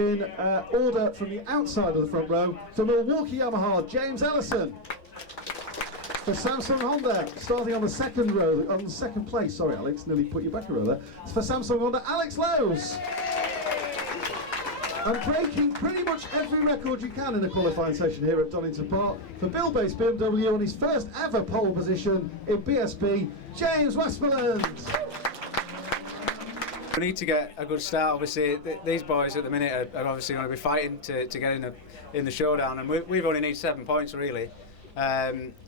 In order from the outside of the front row, for Milwaukee Yamaha, James Ellison. For Samsung Honda, starting on the second row, on the second place, sorry Alex, nearly put you back a row there. For Samsung Honda, Alex Lowes. And breaking pretty much every record you can in a qualifying session here at Donington Park, for Bill-based BMW on his first ever pole position in BSB, James Westmoreland. We need to get a good start. Obviously, these boys at the minute are obviously going to be fighting to get in the showdown, and we've only need 7 points really.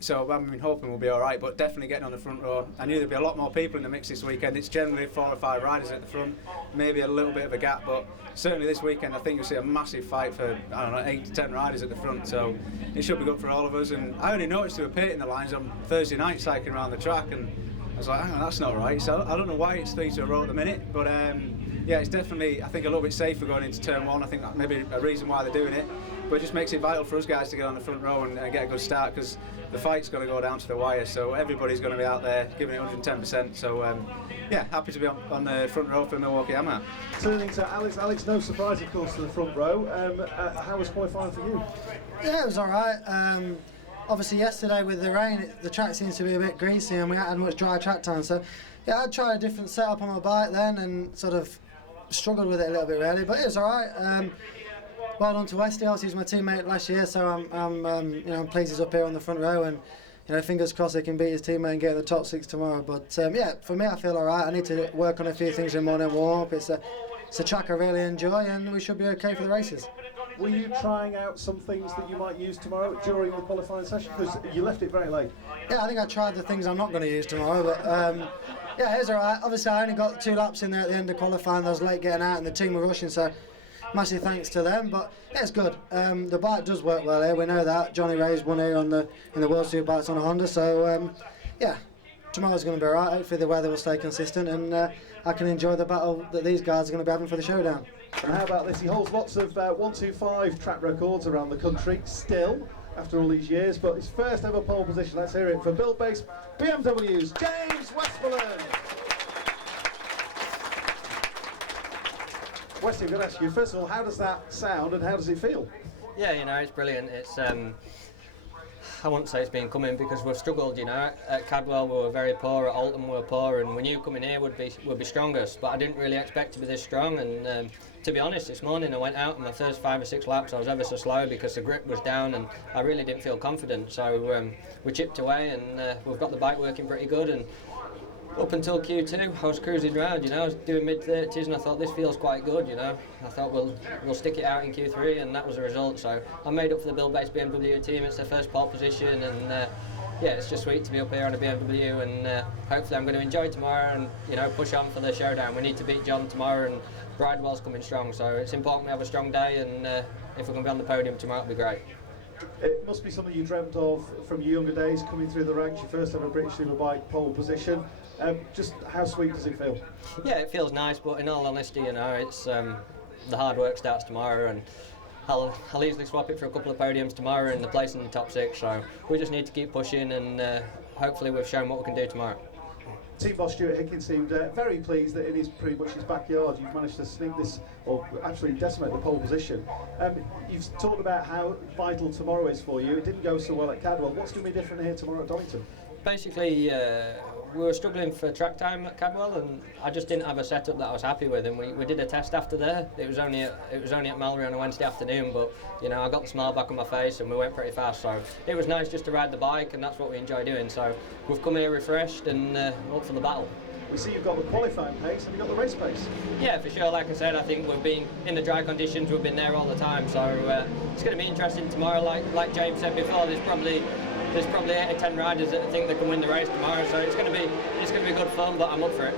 So I've been hoping we'll be all right, but definitely getting on the front row. I knew there'd be a lot more people in the mix this weekend. It's generally 4 or 5 riders at the front, maybe a little bit of a gap, but certainly this weekend I think you'll see a massive fight for, I don't know, 8 to 10 riders at the front, so it should be good for all of us. And I only noticed they were painting the lines on Thursday night cycling around the track, and I was like, hang on, that's not right. So I don't know why it's 3 to a row at the minute, but yeah, it's definitely, I think, a little bit safer going into turn 1. I think that may be a reason why they're doing it. But it just makes it vital for us guys to get on the front row and get a good start, because the fight's got to go down to the wire, so everybody's going to be out there giving it 110%. So yeah, happy to be on the front row for Milwaukee Yamaha. Turning to Alex, no surprise of course to the front row. How was qualifying for you? Yeah, it was alright. Obviously yesterday with the rain, the track seems to be a bit greasy and we hadn't had much dry track time, so yeah, I tried a different setup on my bike then and sort of struggled with it a little bit really, but it was alright. Well done to Westy, obviously he was my teammate last year, so I'm pleased he's up here on the front row, and fingers crossed he can beat his teammate and get in the top 6 tomorrow. But yeah, for me I feel alright. I need to work on a few things in the morning warm up. It's a track I really enjoy, and we should be okay for the races. Were you trying out some things that you might use tomorrow during the qualifying session? Because you left it very late. Yeah, I think I tried the things I'm not going to use tomorrow, but yeah, it was alright. Obviously I only got 2 laps in there at the end of qualifying. I was late getting out and the team were rushing, so massive thanks to them. But yeah, it's good. The bike does work well here, we know that. Johnny Ray's won here in the World Superbikes on a Honda, so yeah, tomorrow's going to be alright. Hopefully the weather will stay consistent and I can enjoy the battle that these guys are going to be having for the showdown. And how about this? He holds lots of 125 track records around the country still after all these years, but his first ever pole position. Let's hear it for Bill-based BMW's James Westmoreland. Westy, I'm going to ask you first of all, how does that sound and how does it feel? Yeah, it's brilliant. It's I wouldn't say it's been coming because we've struggled. At Cadwell we were very poor, at Alton we were poor, and we knew coming here would be strongest. But I didn't really expect to be this strong. And to be honest, this morning I went out and my first 5 or 6 laps I was ever so slow because the grip was down and I really didn't feel confident. So we chipped away and we've got the bike working pretty good. And up until Q2, I was cruising around, I was doing mid-30s and I thought this feels quite good, I thought we'll stick it out in Q3 and that was the result. So I made up for the Bill-based BMW team. It's their first pole position and yeah, it's just sweet to be up here on a BMW and hopefully I'm going to enjoy tomorrow and push on for the showdown. We need to beat John tomorrow and Bridewell's coming strong, so it's important we have a strong day, and if we're going to be on the podium tomorrow it'll be great. It must be something you dreamt of from your younger days, coming through the ranks, your first ever British Superbike pole position. Just how sweet does it feel? Yeah, it feels nice, but in all honesty, it's the hard work starts tomorrow, and I'll easily swap it for a couple of podiums tomorrow and the place in the top 6. So we just need to keep pushing, and hopefully we've shown what we can do tomorrow. Team boss Stuart Hickins seemed very pleased that in pretty much his backyard you've managed to sneak this, or actually decimate the pole position. You've talked about how vital tomorrow is for you. It didn't go so well at Cadwell. What's going to be different here tomorrow at Donington? Basically, we were struggling for track time at Cadwell, and I just didn't have a setup that I was happy with. And we did a test after there. It was only at Mallory on a Wednesday afternoon, but I got the smile back on my face, and we went pretty fast. So it was nice just to ride the bike, and that's what we enjoy doing. So we've come here refreshed and up for the battle. We see you've got the qualifying pace and you've got the race pace. Yeah, for sure. Like I said, I think we've been in the dry conditions. We've been there all the time. So it's going to be interesting tomorrow. Like James said before, there's probably 8 or 10 riders that think they can win the race tomorrow. So it's going to be good fun. But I'm up for it.